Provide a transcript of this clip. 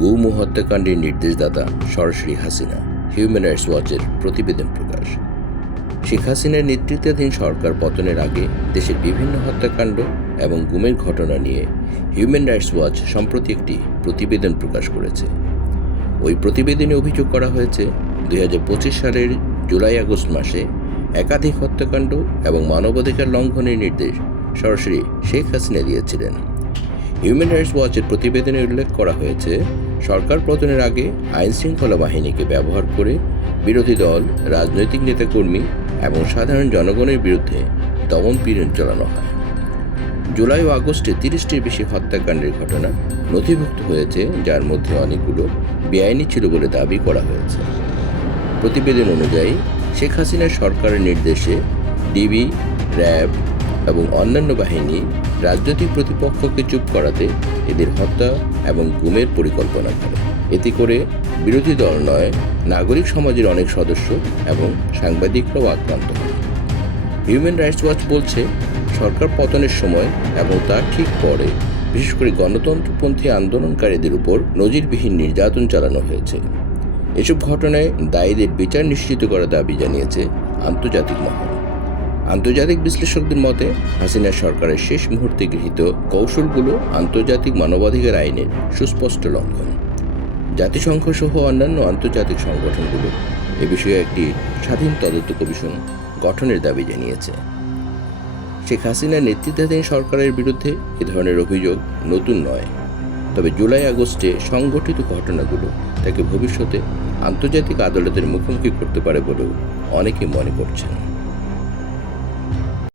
গুম হত্যাকাণ্ডের নির্দেশদাতা সরাসরি হাসিনা হিউম্যান রাইটস ওয়াচের প্রতিবেদন প্রকাশ। শেখ হাসিনার নেতৃত্বাধীন সরকার পতনের আগে দেশের বিভিন্ন হত্যাকাণ্ড এবং গুমের ঘটনা নিয়ে হিউম্যান রাইটস ওয়াচ সম্প্রতি একটি প্রতিবেদন প্রকাশ করেছে। ওই প্রতিবেদনে অভিযোগ করা হয়েছে, দুই হাজার পঁচিশ সালের জুলাই আগস্ট মাসে একাধিক হত্যাকাণ্ড এবং মানবাধিকার লঙ্ঘনের নির্দেশ সরাসরি শেখ হাসিনা দিয়েছিলেন। হিউম্যান রাইটস ওয়াচের প্রতিবেদনে উল্লেখ করা হয়েছে, সরকার পতনের আগে আইন শৃঙ্খলা বাহিনীকে ব্যবহার করে বিরোধী দল, রাজনৈতিক নেতাকর্মী এবং সাধারণ জনগণের বিরুদ্ধে দমন পীড়ন চালানো হয়। জুলাই ও আগস্টে তিরিশটির বেশি হত্যাকাণ্ডের ঘটনা নথিভুক্ত হয়েছে, যার মধ্যে অনেকগুলো বেআইনি ছিল বলে দাবি করা হয়েছে। প্রতিবেদন অনুযায়ী, শেখ হাসিনার সরকারের নির্দেশে ডিবি, র্যাব এবং অন্যান্য বাহিনী রাজনৈতিক প্রতিপক্ষকে চুপ করাতে এদের হত্যা এবং গুমের পরিকল্পনা করে। এতে করে বিরোধী দল নয়, নাগরিক সমাজের অনেক সদস্য এবং সাংবাদিকরাও আক্রান্ত হয়। হিউম্যান রাইটস ওয়াচ বলছে, সরকার পতনের সময় এবং তার ঠিক পরে বিশেষ করে গণতন্ত্রপন্থী আন্দোলনকারীদের উপর নজিরবিহীন নির্যাতন চালানো হয়েছে। এসব ঘটনায় দায়ীদের বিচার নিশ্চিত করার দাবি জানিয়েছে আন্তর্জাতিক মহল। আন্তর্জাতিক বিশ্লেষকদের মতে, হাসিনা সরকারের শেষ মুহূর্তে গৃহীত কৌশলগুলো আন্তর্জাতিক মানবাধিকার আইনের সুস্পষ্ট লঙ্ঘন। জাতিসংঘ সহ অন্যান্য আন্তর্জাতিক সংগঠনগুলো এ বিষয়ে একটি স্বাধীন তদন্ত কমিশন গঠনের দাবি জানিয়েছে। শেখ হাসিনার নেতৃত্বাধীন সরকারের বিরুদ্ধে এ ধরনের অভিযোগ নতুন নয়। তবে জুলাই আগস্টে সংগঠিত ঘটনাগুলো তাকে ভবিষ্যতে আন্তর্জাতিক আদালতের মুখোমুখি করতে পারে বলেও অনেকে মনে করছেন।